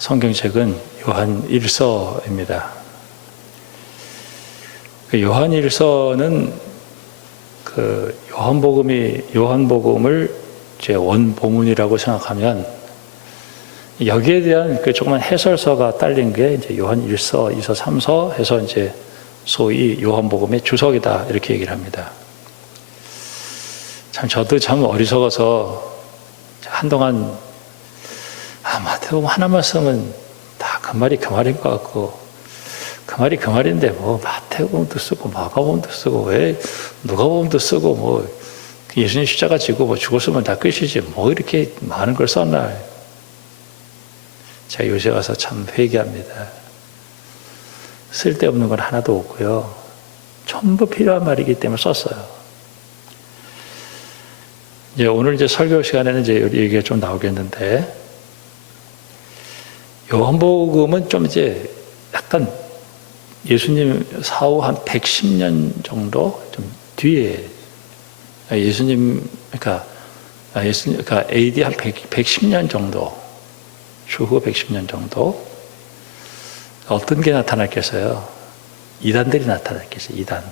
성경책은 요한 1서입니다. 요한 1서는 요한복음을 제 원본문이라고 생각하면 여기에 대한 조그만 해설서가 딸린 게 이제 요한 1서, 2서, 3서 해서 이제 소위 요한복음의 주석이다 이렇게 얘기를 합니다. 저도 참 어리석어서 한동안 마태복음 하나만 쓰면 다 그 말이 그 말인 것 같고, 그 말이 그 말인데 뭐 마태복음도 쓰고 마가복음도 쓰고 왜 누가복음도 쓰고 뭐 예수님 십자가 지고 뭐 죽었으면 다 끝이지 뭐 이렇게 많은 걸 썼나. 제가 요새 와서 참 회개합니다. 쓸데없는 건 하나도 없고요, 전부 필요한 말이기 때문에 썼어요. 이제 오늘 설교 시간에는 이제 얘기가 좀 나오겠는데, 요한복음은 좀 이제 약간 예수님 사후 한 110년 정도 좀 뒤에, 그러니까 AD 한 110년 정도, 추후 110년 정도, 어떤 게 나타났겠어요? 이단들이 나타났겠어요, 이단.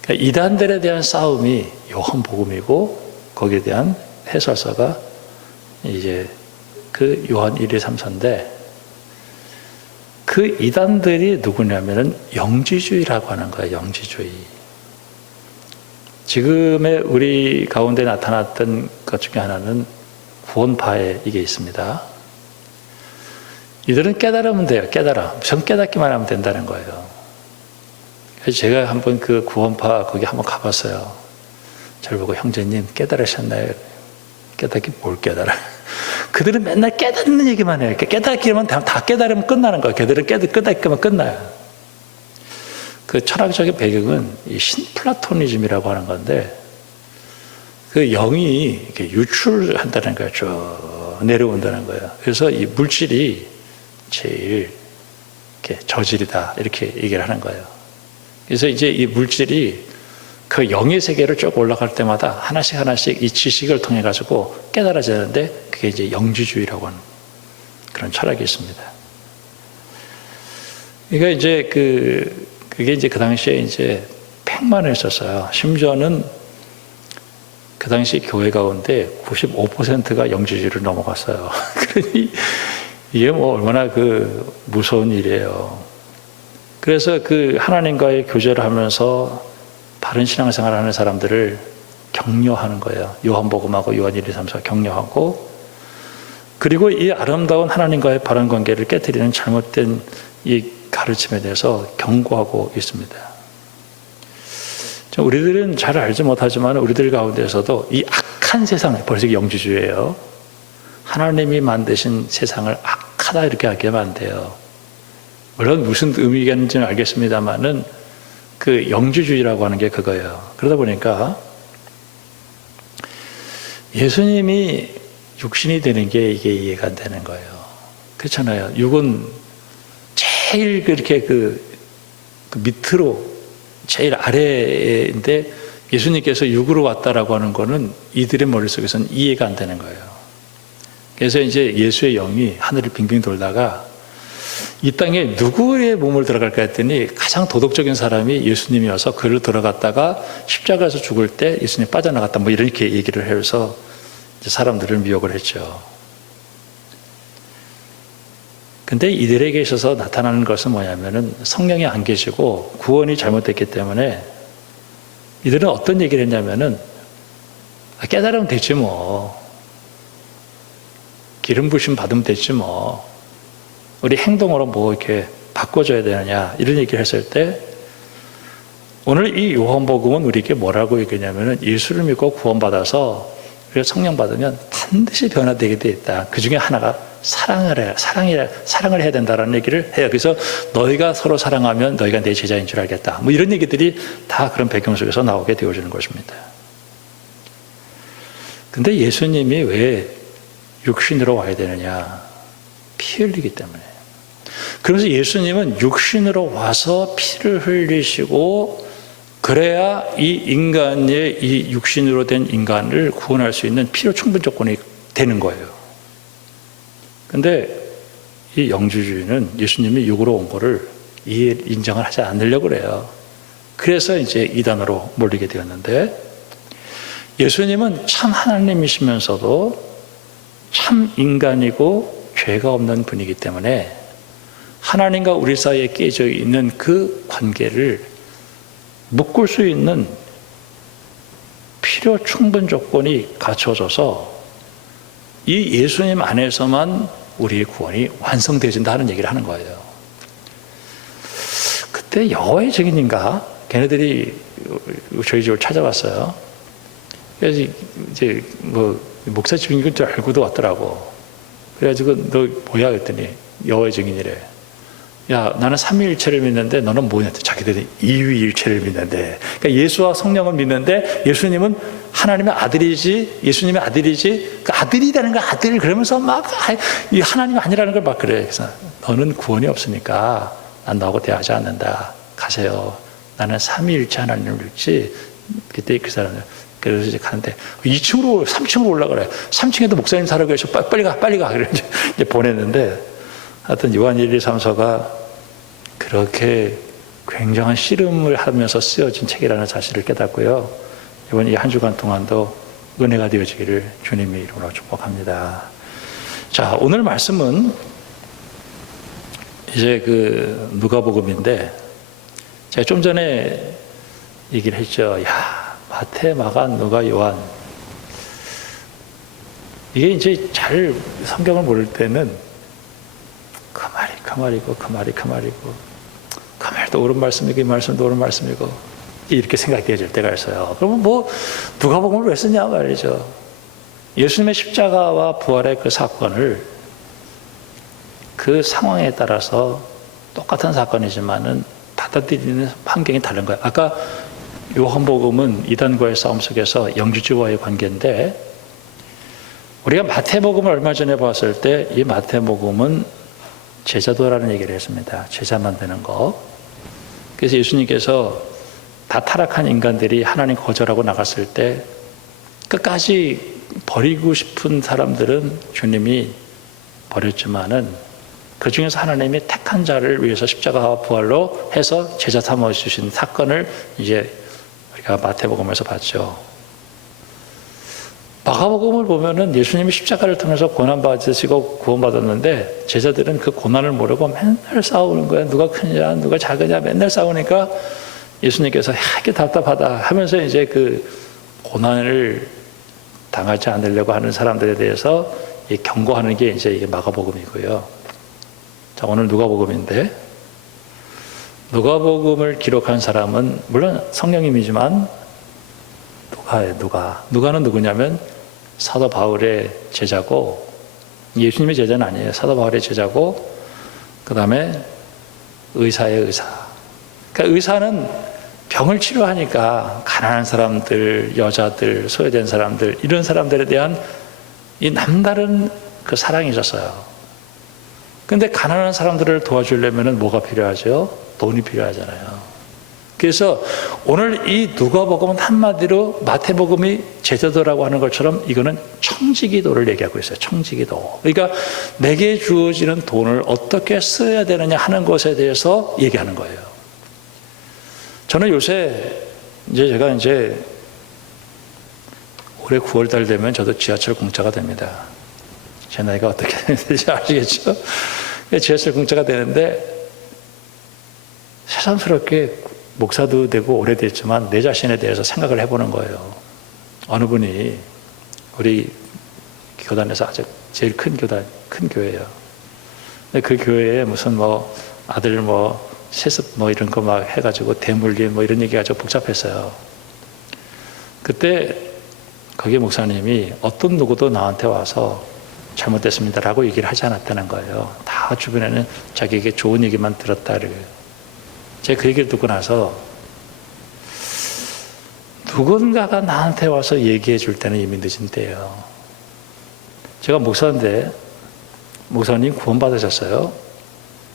그러니까 이단들에 대한 싸움이 요한복음이고, 거기에 대한 해설서가 이제 그 요한 1, 2, 3서인데, 그 이단들이 누구냐면은 영지주의라고 하는 거예요, 영지주의. 지금의 우리 가운데 나타났던 것 중에 하나는 구원파에 이게 있습니다. 이들은 깨달으면 돼요, 전 깨닫기만 하면 된다는 거예요. 그래서 제가 한번 그 구원파 거기 한번 가봤어요. 저를 보고 형제님 깨달으셨나요? 깨닫기 뭘 깨달아? 그들은 맨날 깨닫는 얘기만 해요. 깨닫기만 다 깨달으면 끝나는 거예요. 걔들은 깨닫기만 끝나요. 그 철학적인 배경은 이 신플라토니즘이라고 하는 건데, 그 영이 이렇게 유출한다는 거예요. 쭉 내려온다는 거예요. 그래서 이 물질이 제일 이렇게 저질이다 이렇게 얘기를 하는 거예요. 그래서 이제 이 물질이 그 영의 세계를 쭉 올라갈 때마다 하나씩 이 지식을 통해 가지고 깨달아지는데, 그게 이제 영지주의라고 하는 그런 철학이 있습니다. 그러니까 이제 그게 이제 그 당시에 이제 팽만했었어요. 심지어는 그 당시 교회 가운데 95%가 영지주의로 넘어갔어요. 그러니 이게 뭐 얼마나 무서운 일이에요. 그래서 하나님과의 교제를 하면서 바른 신앙생활을 하는 사람들을 격려하는 거예요. 요한복음하고 요한 1, 2, 3, 4 격려하고, 그리고 이 아름다운 하나님과의 바른 관계를 깨뜨리는 잘못된 이 가르침에 대해서 경고하고 있습니다. 우리들은 잘 알지 못하지만 우리들 가운데서도 이 악한 세상, 벌써 영지주의예요. 하나님이 만드신 세상을 악하다 이렇게 하면 안 돼요. 물론 무슨 의미겠는지는 알겠습니다만은 그 영지주의라고 하는 게 그거예요. 그러다 보니까 예수님이 육신이 되는 게 이게 이해가 안 되는 거예요. 그렇잖아요. 육은 제일 그렇게 밑으로 제일 아래인데, 예수님께서 육으로 왔다라고 하는 거는 이들의 머릿속에서는 이해가 안 되는 거예요. 그래서 이제 예수의 영이 하늘을 빙빙 돌다가 이 땅에 누구의 몸을 들어갈까 했더니 가장 도덕적인 사람이 예수님이어서 그를 들어갔다가 십자가에서 죽을 때 예수님이 빠져나갔다, 뭐 이렇게 얘기를 해서 사람들을 미혹을 했죠. 근데 이들에게 있어서 나타나는 것은 뭐냐면은 성령이 안 계시고 구원이 잘못됐기 때문에 이들은 어떤 얘기를 했냐면은 깨달으면 되지 뭐, 기름 부심 받으면 되지 뭐, 우리 행동으로 뭐 이렇게 바꿔줘야 되느냐 이런 얘기를 했을 때, 오늘 이 요한복음은 우리에게 뭐라고 얘기하냐면은 예수를 믿고 구원받아서 우리가 성령 받으면 반드시 변화되게 돼 있다. 그 중에 하나가 사랑을 해야 된다라는 얘기를 해요. 그래서 너희가 서로 사랑하면 너희가 내 제자인 줄 알겠다. 뭐 이런 얘기들이 다 그런 배경 속에서 나오게 되어지는 것입니다. 근데 예수님이 왜 육신으로 와야 되느냐? 피 흘리기 때문에. 그래서 예수님은 육신으로 와서 피를 흘리시고, 그래야 이 인간의 이 육신으로 된 인간을 구원할 수 있는 필요 충분 조건이 되는 거예요. 근데 이 영주주의는 예수님이 육으로 온 거를 인정을 하지 않으려고 그래요. 그래서 이제 이단으로 몰리게 되었는데, 예수님은 참 하나님이시면서도 참 인간이고 죄가 없는 분이기 때문에 하나님과 우리 사이에 깨져 있는 그 관계를 묶을 수 있는 필요 충분 조건이 갖춰져서 이 예수님 안에서만 우리의 구원이 완성되어진다는 얘기를 하는 거예요. 그때 여호와의 증인인가? 걔네들이 저희 집을 찾아왔어요. 그래서 이제 뭐 목사 집인 줄 알고도 왔더라고. 그래가지고 너 뭐야? 그랬더니 여호와의 증인이래. 야, 나는 삼위일체를 믿는데 너는 뭐냐? 자기들이 이위일체를 믿는데. 그러니까 예수와 성령을 믿는데 예수님은 하나님의 아들이지, 예수님의 아들이지, 그 아들이라는 거 아들 그러면서 막 이 하나님 아니라는 걸 막 그래. 그래서 너는 구원이 없으니까 난 너하고 대하지 않는다. 가세요. 나는 삼위일체 하나님을 믿지. 그때 그 사람들. 그래서 이제 가는데 2층으로 3층으로 올라가래. 3층에도 목사님 살아고 해서 빨리 가. 그래 이제 보냈는데. 하여튼 요한 1, 2, 3, 4가 그렇게 굉장한 씨름을 하면서 쓰여진 책이라는 사실을 깨닫고요. 이번 이 한 주간 동안도 은혜가 되어지기를 주님의 이름으로 축복합니다. 자, 오늘 말씀은 이제 그 누가복음인데, 제가 좀 전에 얘기를 했죠. 야, 마태, 마가, 누가, 요한. 이게 이제 잘 성경을 모를 때는 그 말이고 그 말도 옳은 말씀이고 이 말씀도 옳은 말씀이고 이렇게 생각되어질 때가 있어요. 그러면 뭐 누가복음을 왜 쓰냐 말이죠. 예수님의 십자가와 부활의 그 사건을 그 상황에 따라서 똑같은 사건이지만은 받아들이는 환경이 다른 거예요. 아까 요한복음은 이단과의 싸움 속에서 영주주와의 관계인데, 우리가 마태복음을 얼마 전에 봤을 때 이 마태복음은 제자도라는 얘기를 했습니다. 제자 만드는 거. 그래서 예수님께서 다 타락한 인간들이 하나님 거절하고 나갔을 때 끝까지 버리고 싶은 사람들은 주님이 버렸지만은 그 중에서 하나님이 택한 자를 위해서 십자가와 부활로 해서 제자 삼아 주신 사건을 이제 우리가 마태복음에서 봤죠. 마가복음을 보면은 예수님이 십자가를 통해서 고난받으시고 구원받았는데 제자들은 그 고난을 모르고 맨날 싸우는 거야. 누가 크냐, 누가 작으냐, 맨날 싸우니까 예수님께서 이게 답답하다 하면서 이제 그 고난을 당하지 않으려고 하는 사람들에 대해서 경고하는 게 이제 이게 마가복음이고요. 자, 오늘 누가복음인데, 누가복음을 기록한 사람은 물론 성령님이지만 누가는 누구냐면 사도 바울의 제자고, 예수님의 제자는 아니에요. 사도 바울의 제자고, 그 다음에 의사의 의사. 그러니까 의사는 병을 치료하니까 가난한 사람들, 여자들, 소외된 사람들, 이런 사람들에 대한 이 남다른 그 사랑이 있었어요. 근데 가난한 사람들을 도와주려면 뭐가 필요하죠? 돈이 필요하잖아요. 그래서 오늘 이 누가복음은 한마디로 마태복음이 제자도라고 하는 것처럼 이거는 청지기도를 얘기하고 있어요. 청지기도. 그러니까 내게 주어지는 돈을 어떻게 써야 되느냐 하는 것에 대해서 얘기하는 거예요. 저는 요새 제가 올해 9월달 되면 저도 지하철 공짜가 됩니다. 제 나이가 어떻게 되는지 아시겠죠? 지하철 공짜가 되는데 새삼스럽게 목사도 되고 오래됐지만 내 자신에 대해서 생각을 해보는 거예요. 어느 분이 우리 교단에서 아주 제일 큰 교회예요. 근데 그 교회에 무슨 아들 세습 이런 거 막 해가지고 대물림 이런 얘기가 아주 복잡했어요. 그때 거기 목사님이 어떤 누구도 나한테 와서 잘못됐습니다라고 얘기를 하지 않았다는 거예요. 다 주변에는 자기에게 좋은 얘기만 들었다를. 제가 그 얘기를 듣고 나서 누군가가 나한테 와서 얘기해 줄 때는 이미 늦은 때예요. 제가 목사인데 목사님 구원 받으셨어요?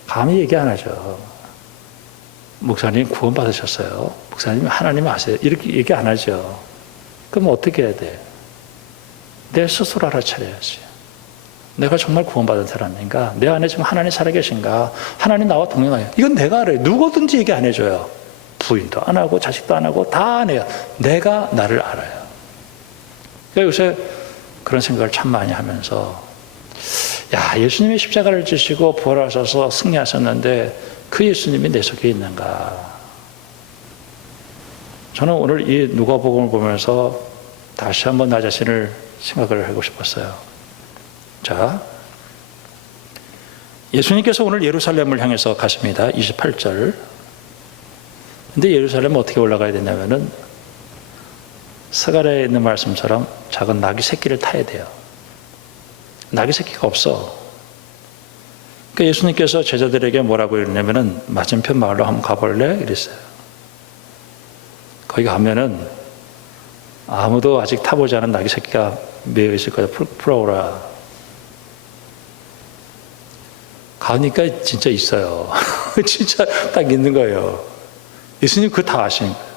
감히 얘기 안 하죠. 목사님 구원 받으셨어요? 목사님 하나님 아세요? 이렇게 얘기 안 하죠. 그럼 어떻게 해야 돼? 내 스스로 알아차려야지. 내가 정말 구원받은 사람인가? 내 안에 지금 하나님 살아계신가? 하나님 나와 동행하여. 이건 내가 알아요. 누구든지 얘기 안 해줘요. 부인도 안 하고 자식도 안 하고 다 안 해요. 내가 나를 알아요. 그러니까 요새 그런 생각을 참 많이 하면서 야, 예수님이 십자가를 지시고 부활하셔서 승리하셨는데 그 예수님이 내 속에 있는가? 저는 오늘 이 누가복음을 보면서 다시 한번 나 자신을 생각을 하고 싶었어요. 자, 예수님께서 오늘 예루살렘을 향해서 가십니다. 28절. 근데 예루살렘은 어떻게 올라가야 되냐면은 스가랴에 있는 말씀처럼 작은 나귀 새끼를 타야 돼요. 나귀 새끼가 없어. 그러니까 예수님께서 제자들에게 뭐라고 이러냐면은 맞은편 마을로 한번 가볼래? 이랬어요. 거기 가면은 아무도 아직 타보지 않은 나귀 새끼가 매여 있을 거야. 풀어오라. 가니까 진짜 있어요. 진짜 딱 있는 거예요. 예수님 그거 다 아시는 거예요.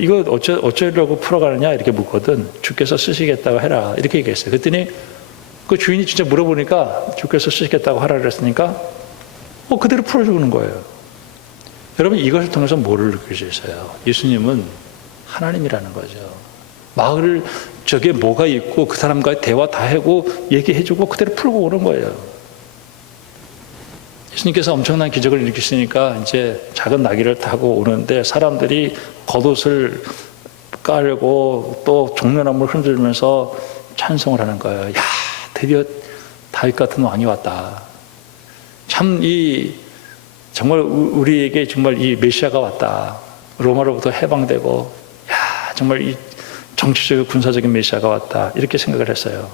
이거 어쩌려고 풀어가느냐? 이렇게 묻거든. 주께서 쓰시겠다고 해라. 이렇게 얘기했어요. 그랬더니 그 주인이 진짜 물어보니까 주께서 쓰시겠다고 하라 그랬으니까 그대로 풀어주는 거예요. 여러분 이것을 통해서 뭐를 느낄 수 있어요? 예수님은 하나님이라는 거죠. 마을 저게 뭐가 있고 그 사람과의 대화 다 하고 얘기해주고 그대로 풀고 오는 거예요. 예수님께서 엄청난 기적을 일으키시니까 이제 작은 나귀를 타고 오는데 사람들이 겉옷을 깔고 또 종려나무를 흔들면서 찬송을 하는 거예요. 야, 드디어 다윗 같은 왕이 왔다. 참 정말 우리에게 정말 이 메시아가 왔다. 로마로부터 해방되고 야, 정말 이 정치적이고 군사적인 메시아가 왔다. 이렇게 생각을 했어요.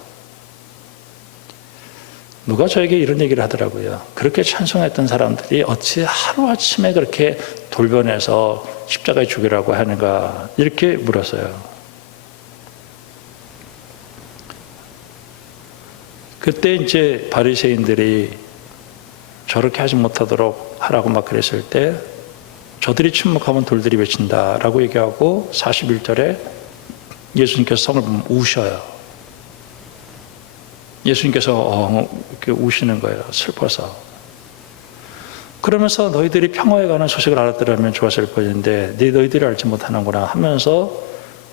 누가 저에게 이런 얘기를 하더라고요. 그렇게 찬송했던 사람들이 어찌 하루아침에 그렇게 돌변해서 십자가에 죽이라고 하는가 이렇게 물었어요. 그때 이제 바리새인들이 저렇게 하지 못하도록 하라고 막 그랬을 때 저들이 침묵하면 돌들이 외친다라고 얘기하고 41절에 예수님께서 성을 보면 우셔요. 예수님께서 이렇게 우시는 거예요. 슬퍼서. 그러면서 너희들이 평화에 관한 소식을 알았더라면 좋았을 뻔인데 너희들이 알지 못하는구나 하면서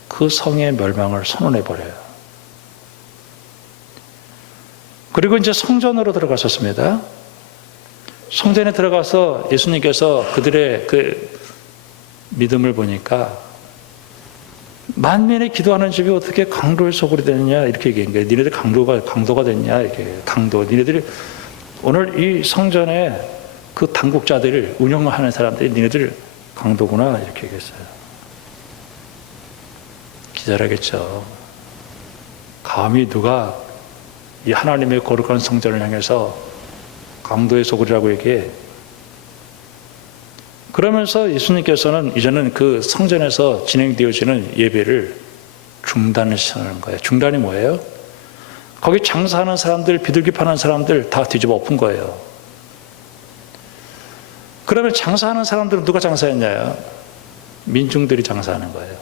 그 성의 멸망을 선언해 버려요. 그리고 이제 성전으로 들어갔었습니다. 성전에 들어가서 예수님께서 그들의 그 믿음을 보니까 만민이 기도하는 집이 어떻게 강도의 소굴이 되느냐 이렇게 얘기한 거예요. 니네들 강도가 됐냐 이렇게 강도. 니네들이 오늘 이 성전에 그 당국자들을 운영하는 사람들이 니네들 강도구나 이렇게 얘기했어요. 기절하겠죠. 감히 누가 이 하나님의 거룩한 성전을 향해서 강도의 소굴이라고 얘기해. 그러면서 예수님께서는 이제는 그 성전에서 진행되어지는 예배를 중단시키는 거예요. 중단이 뭐예요? 거기 장사하는 사람들, 비둘기 파는 사람들 다 뒤집어 엎은 거예요. 그러면 장사하는 사람들은 누가 장사했냐요? 민중들이 장사하는 거예요.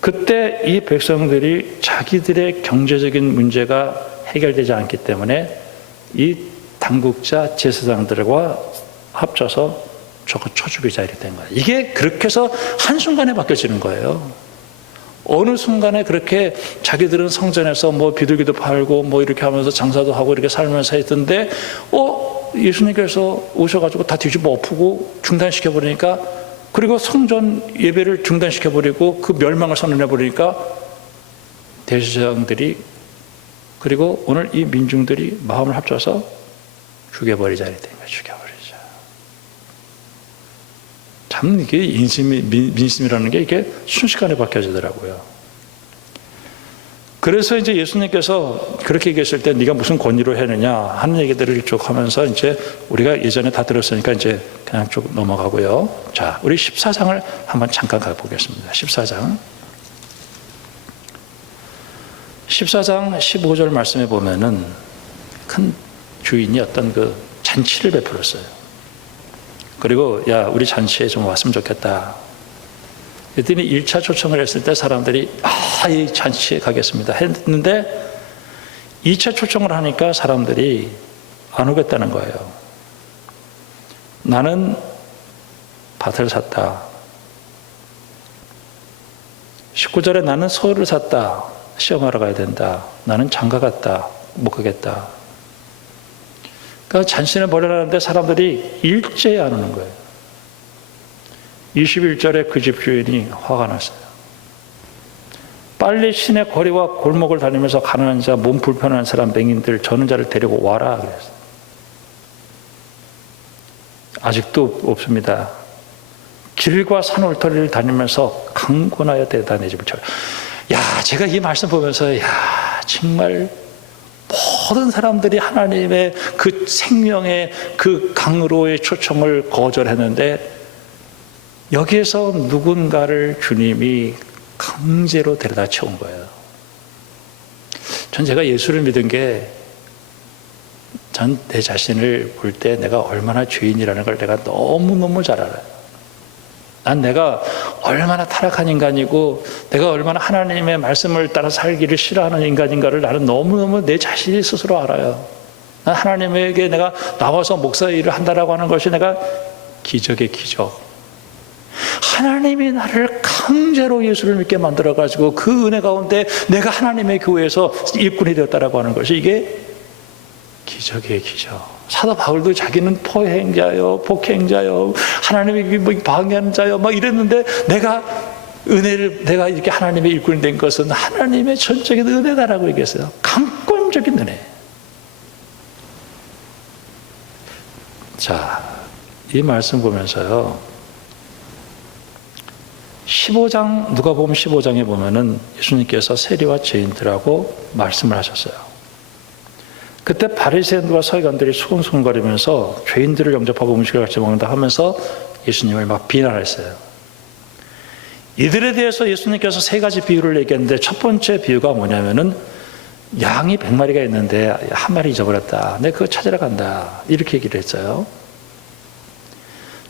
그때 이 백성들이 자기들의 경제적인 문제가 해결되지 않기 때문에 이 당국자 제사장들과 합쳐서 저거 쳐죽이자 이렇게 된 거예요. 이게 그렇게 해서 한순간에 바뀌어지는 거예요. 어느 순간에 그렇게 자기들은 성전에서 뭐 비둘기도 팔고 뭐 이렇게 하면서 장사도 하고 이렇게 살면서 했던데 예수님께서 오셔가지고 다 뒤집어 엎고 중단시켜버리니까 그리고 성전 예배를 중단시켜버리고 그 멸망을 선언해버리니까 대제사장들이 그리고 오늘 이 민중들이 마음을 합쳐서 죽여버리자 이렇게 된 거예요. 죽여버리자. 참 이게 민심이라는 게 이게 순식간에 바뀌어지더라고요. 그래서 이제 예수님께서 그렇게 얘기했을 때 네가 무슨 권위로 했느냐 하는 얘기들을 쭉 하면서 이제 우리가 예전에 다 들었으니까 이제 그냥 쭉 넘어가고요. 자, 우리 14장을 한번 잠깐 가보겠습니다. 14장 15절 말씀에 보면은 큰 주인이 어떤 그 잔치를 베풀었어요. 그리고 야, 우리 잔치에 좀 왔으면 좋겠다. 그랬더니 1차 초청을 했을 때 사람들이 이 잔치에 가겠습니다 했는데 2차 초청을 하니까 사람들이 안 오겠다는 거예요. 나는 밭을 샀다. 19절에 나는 소를 샀다. 시험하러 가야 된다. 나는 장가 갔다. 못 가겠다. 그러니까 잔치는 벌여라는데 사람들이 일제히 안 오는 거예요. 21절에 그 집 주인이 화가 났어요. 빨리 시내 거리와 골목을 다니면서 가난한 자, 몸 불편한 사람, 맹인들, 저는 자를 데리고 와라 그랬어요. 아직도 없습니다. 길과 산울터리를 다니면서 강권하여 데려다 내 집을 쳐요. 제가 이 말씀 보면서 정말 모든 사람들이 하나님의 그 생명의 그 강으로의 초청을 거절했는데 여기에서 누군가를 주님이 강제로 데려다 채운 거예요. 전 제가 예수를 믿은 게 전 내 자신을 볼 때 내가 얼마나 죄인이라는 걸 내가 너무너무 잘 알아요. 난 내가 얼마나 타락한 인간이고 내가 얼마나 하나님의 말씀을 따라 살기를 싫어하는 인간인가를 나는 너무너무 내 자신이 스스로 알아요. 난 하나님에게 내가 나와서 목사 일을 한다라고 하는 것이 내가 기적의 기적. 하나님이 나를 강제로 예수를 믿게 만들어가지고 그 은혜 가운데 내가 하나님의 교회에서 일꾼이 되었다라고 하는 것이 이게 기적의 기적. 사도 바울도 자기는 포행자요, 폭행자요, 하나님의 방해하는 자요, 막 이랬는데 내가 이렇게 하나님의 일꾼이 된 것은 하나님의 전적인 은혜다라고 얘기했어요. 강권적인 은혜. 자, 이 말씀 보면서요. 15장, 누가복음 15장에 보면은 예수님께서 세리와 죄인들하고 말씀을 하셨어요. 그때 바리새인들과 서기관들이 수근수근거리면서 죄인들을 영접하고 음식을 같이 먹는다 하면서 예수님을 막 비난했어요. 이들에 대해서 예수님께서 세 가지 비유를 얘기했는데 첫 번째 비유가 뭐냐면은 양이 100마리가 있는데 한 마리 잊어버렸다. 내가 그거 찾으러 간다. 이렇게 얘기를 했어요.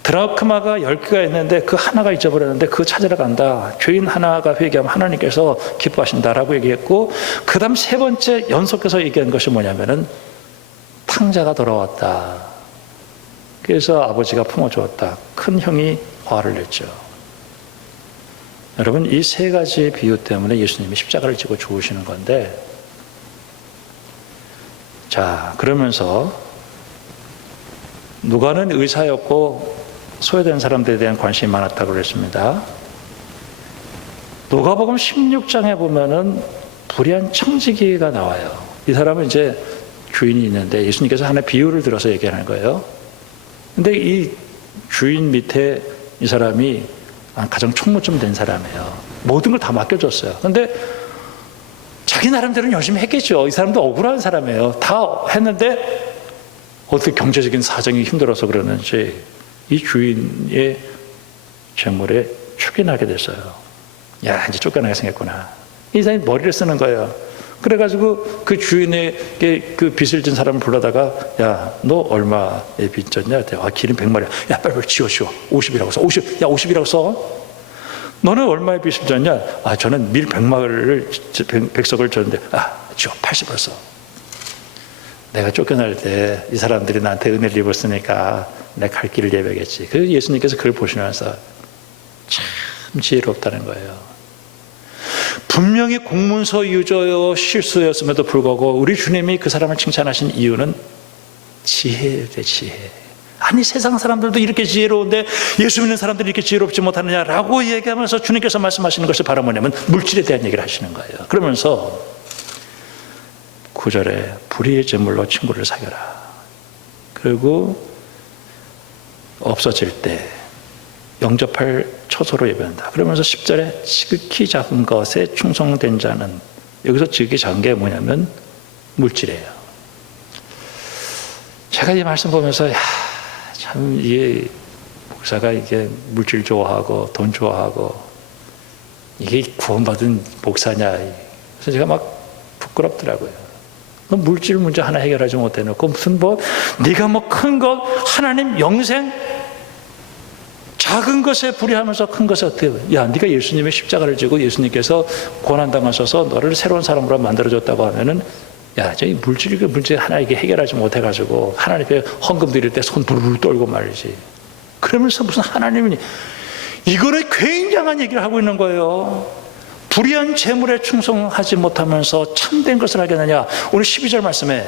드라크마가 10개가 있는데 그 하나가 잊어버렸는데 그거 찾으러 간다. 죄인 하나가 회개하면 하나님께서 기뻐하신다라고 얘기했고, 그 다음 세 번째 연속해서 얘기한 것이 뭐냐면은 탕자가 돌아왔다. 그래서 아버지가 품어주었다. 큰 형이 화를 냈죠. 여러분, 이 세 가지 비유 때문에 예수님이 십자가를 지고 죽으시는 건데, 자, 그러면서 누가는 의사였고 소외된 사람들에 대한 관심이 많았다고 그랬습니다. 누가복음 16장에 보면은 불의한 청지기가 나와요. 이 사람은 이제 주인이 있는데 예수님께서 하나의 비유를 들어서 얘기하는 거예요. 근데 이 주인 밑에 이 사람이 가장 총무쯤 된 사람이에요. 모든 걸 다 맡겨줬어요. 근데 자기 나름대로는 열심히 했겠죠. 이 사람도 억울한 사람이에요. 다 했는데 어떻게 경제적인 사정이 힘들어서 그러는지 이 주인의 재물에 축인하게 됐어요. 이제 쫓겨나게 생겼구나. 이 사람이 머리를 쓰는 거예요. 그래가지고 그 주인에게 그 빚을 진 사람을 불러다가 너 얼마에 빚 졌냐? 기름 100마리야. 빨리 지워. 50이라고 써. 50. 50이라고 써. 너는 얼마에 빚을 졌냐? 저는 밀 100석을 졌는데 지워. 80을 써. 내가 쫓겨날 때 이 사람들이 나한테 은혜를 입었으니까 내가 갈 길을 예배겠지. 그래서 예수님께서 그걸 보시면서 참 지혜롭다는 거예요. 분명히 공문서 유저요 실수였음에도 불구하고 우리 주님이 그 사람을 칭찬하신 이유는 지혜의 지혜. 아니 세상 사람들도 이렇게 지혜로운데 예수 믿는 사람들이 이렇게 지혜롭지 못하느냐라고 얘기하면서 주님께서 말씀하시는 것이 바로 뭐냐면 물질에 대한 얘기를 하시는 거예요. 그러면서 9절에 불의의 제물로 친구를 사겨라. 그리고 없어질 때 영접할 처소로 예배한다. 그러면서 10절에 지극히 작은 것에 충성된 자는, 여기서 지극히 작은 게 뭐냐면 물질이에요. 제가 이 말씀 보면서 참 이게 목사가 이게 물질 좋아하고 돈 좋아하고 이게 구원받은 목사냐. 그래서 제가 막 부끄럽더라고요. 너 물질 문제 하나 해결하지 못해놓고 무슨 네가 큰 것 하나님 영생 작은 것에 불의하면서 큰 것에 어떻게, 야, 네가 예수님의 십자가를 지고 예수님께서 고난당하셔서 너를 새로운 사람으로 만들어줬다고 하면은, 야, 저희 문제 하나 이게 해결하지 못해가지고 하나님 앞에 헌금 드릴 때 손 부르르 떨고 말이지. 그러면서 무슨 하나님이, 이거는 굉장한 얘기를 하고 있는 거예요. 불의한 재물에 충성하지 못하면서 참된 것을 하겠느냐. 오늘 12절 말씀에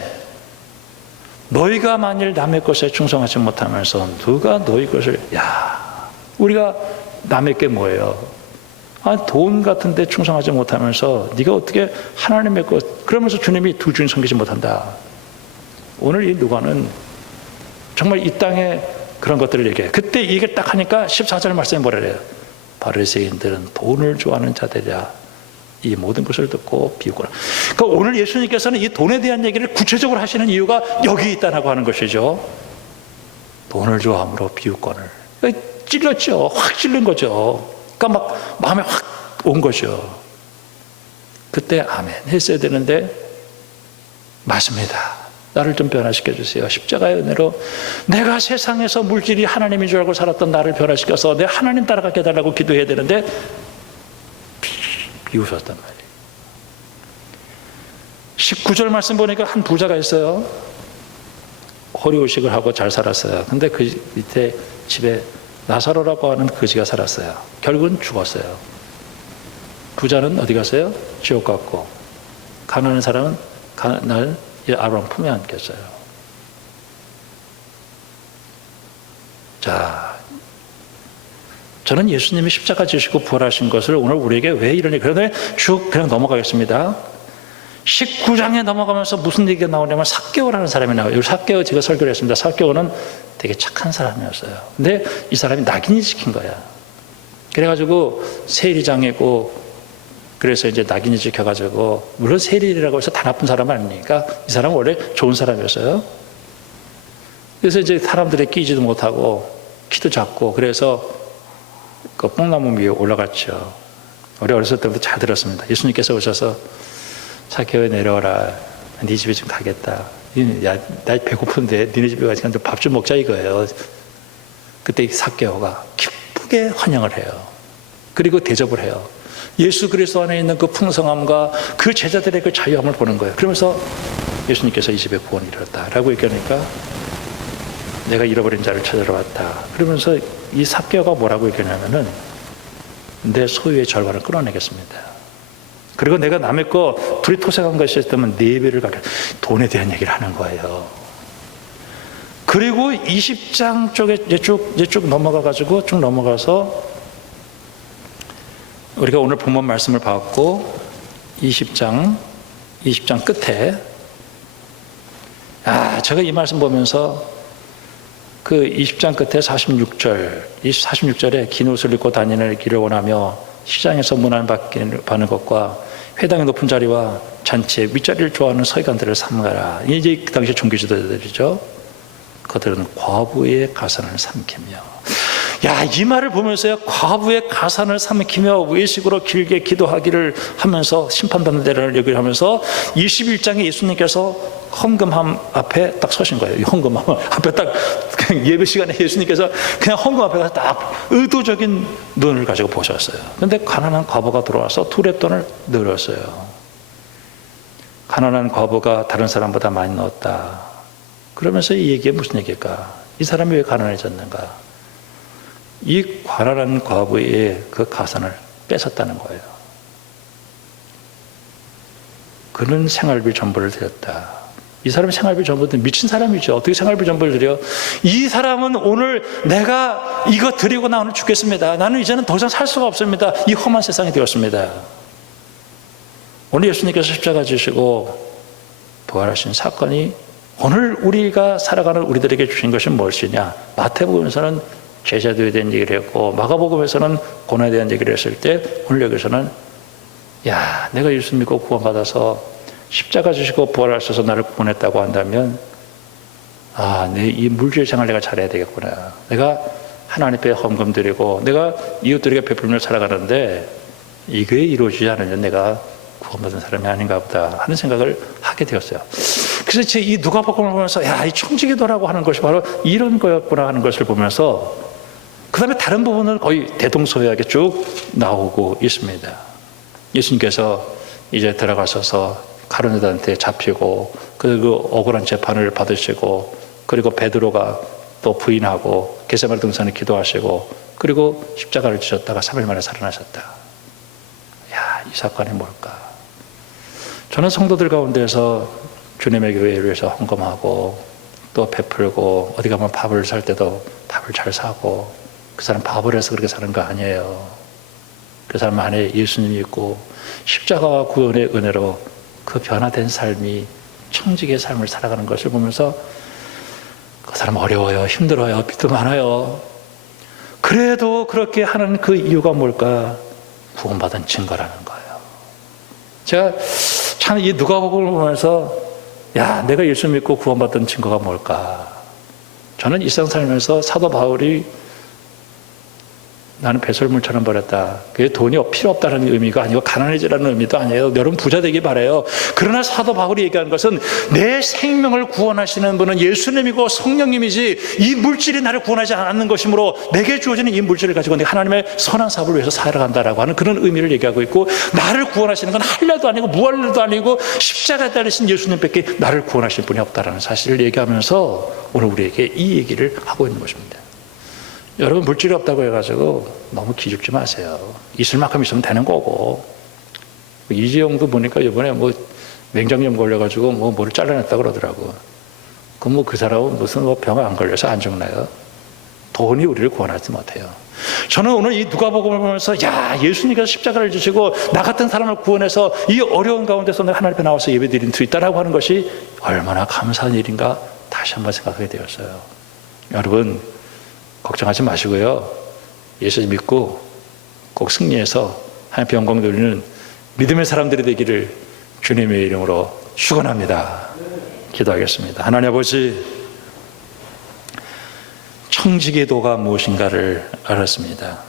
너희가 만일 남의 것에 충성하지 못하면서 누가 너희 것을, 야, 우리가 남의 게 뭐예요? 돈 같은 데 충성하지 못하면서 네가 어떻게 하나님의 것, 그러면서 주님이 두 주인 섬기지 못한다. 오늘 이 누가는 정말 이 땅에 그런 것들을 얘기해요. 그때 이게 딱 하니까 14절 말씀에 뭐라 그래요? 바리새인들은 돈을 좋아하는 자들이야. 이 모든 것을 듣고 비우거라. 그러니까 오늘 예수님께서는 이 돈에 대한 얘기를 구체적으로 하시는 이유가 여기 있다라고 하는 것이죠. 돈을 좋아함으로 비우거늘. 찔렸죠. 확 찔린 거죠. 그러니까 막 마음에 확 온 거죠. 그때 아멘 했어야 되는데, 맞습니다. 나를 좀 변화시켜 주세요. 십자가의 은혜로 내가 세상에서 물질이 하나님인 줄 알고 살았던 나를 변화시켜서 내 하나님 따라가게 해달라고 기도해야 되는데 비우셨단 말이에요. 19절 말씀 보니까 한 부자가 있어요. 허리호식을 하고 잘 살았어요. 근데 그 밑에 집에 나사로라고 하는 거지가 살았어요. 결국은 죽었어요. 부자는 어디 갔어요? 지옥 갔고, 가난한 사람은 날 아브라함 품에 안겼어요. 자, 저는 예수님이 십자가 지시고 부활하신 것을 오늘 우리에게 왜 이러니, 그런데 쭉 그냥 넘어가겠습니다. 19장에 넘어가면서 무슨 얘기가 나오냐면 삭개오라는 사람이 나와요. 삭개오 제가 설교를 했습니다. 삭개오는 되게 착한 사람이었어요. 근데 이 사람이 낙인이 찍힌 거야. 그래가지고 세리장이고, 그래서 이제 낙인이 찍혀가지고, 물론 세리라고 해서 다 나쁜 사람 아닙니까? 이 사람은 원래 좋은 사람이었어요. 그래서 이제 사람들에 끼지도 못하고 키도 작고, 그래서 그 뽕나무 위에 올라갔죠. 우리 어렸을 때부터 잘 들었습니다. 예수님께서 오셔서 삭개오 내려와라. 네 집에 좀 가겠다. 야, 나 배고픈데 니네 집에 가서 밥 좀 먹자 이거예요. 그때 삭개오가 기쁘게 환영을 해요. 그리고 대접을 해요. 예수 그리스도 안에 있는 그 풍성함과 그 제자들의 그 자유함을 보는 거예요. 그러면서 예수님께서 이 집에 구원을 이뤘다라고 얘기하니까 내가 잃어버린 자를 찾으러 왔다. 그러면서 이 삭개오가 뭐라고 얘기하냐면은 내 소유의 절반을 끌어내겠습니다. 그리고 내가 남의 거 둘이 토색한 것이 있다면 4배를 갚겠다. 돈에 대한 얘기를 하는 거예요. 그리고 20장 쪽에 쭉 넘어가가지고 쭉 넘어가서 우리가 오늘 본문 말씀을 봤고 20장 끝에 제가 이 말씀 보면서 그 20장 끝에 46절에 긴 옷을 입고 다니는 길을 원하며 시장에서 문안 받는 것과 회당의 높은 자리와 잔치의 윗자리를 좋아하는 서기관들을 삼가라. 이제 그 당시 종교 지도자들이죠. 그들은 과부의 가산을 삼키며. 야, 이 말을 보면서요, 과부의 가산을 삼키며 외식으로 길게 기도하기를 하면서 심판받는 데를 얘기를 하면서 21장에 예수님께서 헌금함 앞에 딱 서신 거예요. 헌금함 앞에 딱 그냥 예배 시간에 예수님께서 그냥 헌금 앞에 가서 딱 의도적인 눈을 가지고 보셨어요. 그런데 가난한 과부가 들어와서 두 렙돈을 넣었어요. 가난한 과부가 다른 사람보다 많이 넣었다. 그러면서 이 얘기가 무슨 얘기일까? 이 사람이 왜 가난해졌는가? 이 가난한 과부의 그 가산을 뺏었다는 거예요. 그는 생활비 전부를 드렸다. 이 사람이 생활비 전부 드려. 미친 사람이죠. 어떻게 생활비 전부를 드려? 이 사람은 오늘 내가 이거 드리고 나 오늘 죽겠습니다. 나는 이제는 더 이상 살 수가 없습니다. 이 험한 세상이 되었습니다. 오늘 예수님께서 십자가 지시고 부활하신 사건이 오늘 우리가 살아가는 우리들에게 주신 것이 무엇이냐? 마태복음에서는 제자도에 대한 얘기를 했고 마가복음에서는 고난에 대한 얘기를 했을 때 오늘 여기서는 야, 내가 예수 믿고 구원받아서 십자가 지시고 부활하셔서 나를 구원했다고 한다면 내 이 물질 생활 내가 잘해야 되겠구나. 내가 하나님 앞에 헌금 드리고 내가 이웃들에게 베풀며 살아가는데 이게 이루어지지 않으면 내가 구원받은 사람이 아닌가 보다 하는 생각을 하게 되었어요. 그래서 이 누가복음을 보면서 이 청지기도라고 하는 것이 바로 이런 거였구나 하는 것을 보면서 그 다음에 다른 부분은 거의 대동소이하게 쭉 나오고 있습니다. 예수님께서 이제 들어가셔서 가룟유다한테 잡히고, 그리고 억울한 재판을 받으시고, 그리고 베드로가 또 부인하고 겟세마네 동산에 기도하시고, 그리고 십자가를 지셨다가 3일 만에 살아나셨다. 야, 이 사건이 뭘까? 저는 성도들 가운데서 주님의 교회를 위해서 헌금하고 또 베풀고, 어디 가면 밥을 살 때도 밥을 잘 사고, 그 사람 밥을 해서 그렇게 사는 거 아니에요. 그 사람 안에 예수님이 있고 십자가와 구원의 은혜로 그 변화된 삶이 청지기의 삶을 살아가는 것을 보면서 그 사람 어려워요, 힘들어요, 빚도 많아요. 그래도 그렇게 하는 그 이유가 뭘까? 구원받은 증거라는 거예요. 제가 참 이 누가복음을 보면서, 야, 내가 예수 믿고 구원받은 증거가 뭘까? 저는 일상 살면서 사도 바울이 나는 배설물처럼 버렸다, 그게 돈이 필요 없다는 의미가 아니고 가난해지라는 의미도 아니에요. 여러분 부자 되기 바라요. 그러나 사도 바울이 얘기하는 것은 내 생명을 구원하시는 분은 예수님이고 성령님이지 이 물질이 나를 구원하지 않는 것이므로 내게 주어지는 이 물질을 가지고 내가 하나님의 선한 사업을 위해서 살아간다라고 하는 그런 의미를 얘기하고 있고, 나를 구원하시는 건 할례도 아니고 무할례도 아니고 십자가에 달리신 예수님밖에 나를 구원하실 분이 없다라는 사실을 얘기하면서 오늘 우리에게 이 얘기를 하고 있는 것입니다. 여러분 물질이 없다고 해가지고 너무 기죽지 마세요. 있을 만큼 있으면 되는 거고. 이재용도 보니까 이번에 뭐 맹장염 걸려가지고 뭐 뭐를 잘라냈다 그러더라고. 그럼 뭐 그 사람은 무슨 뭐 병 안 걸려서 안 죽나요? 돈이 우리를 구원하지 못해요. 저는 오늘 이 누가복음을 보면서, 야, 예수님께서 십자가를 지시고 나 같은 사람을 구원해서 이 어려운 가운데서 내가 하나님 앞에 나와서 예배드린 수 있다라고 하는 것이 얼마나 감사한 일인가 다시 한번 생각하게 되었어요. 여러분 걱정하지 마시고요, 예수 믿고 꼭 승리해서 하나님께 영광 돌리는 믿음의 사람들이 되기를 주님의 이름으로 축원합니다. 기도하겠습니다. 하나님 아버지, 청지기도가 무엇인가를 알았습니다.